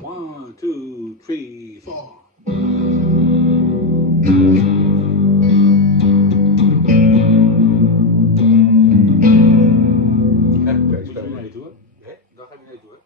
1, 2, 3, 4. Dan ga je niet door.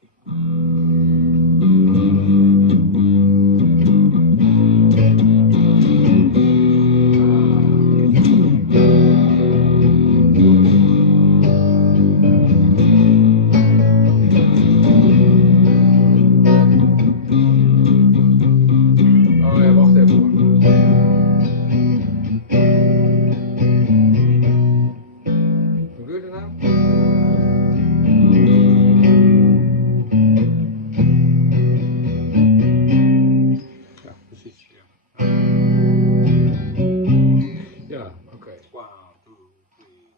Oh ja, wacht even hoor. Hoe doe je dat nou? Ja, precies. Ja, oké. 1, 2, 3.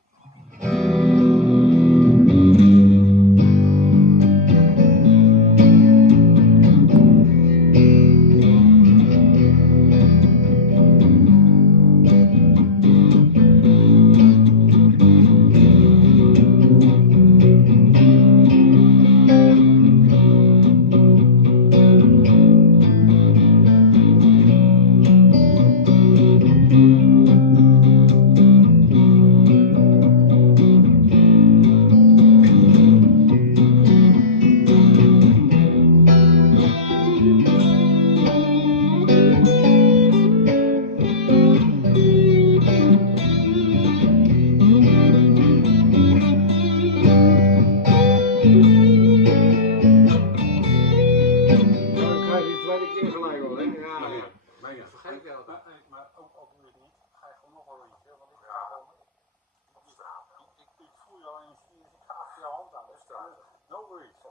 Maar ook nu niet, ga je gewoon nog wel eentje, want ik ga gewoon op straat. Ik voel je al in je, ik ga achter je hand aan. No worries.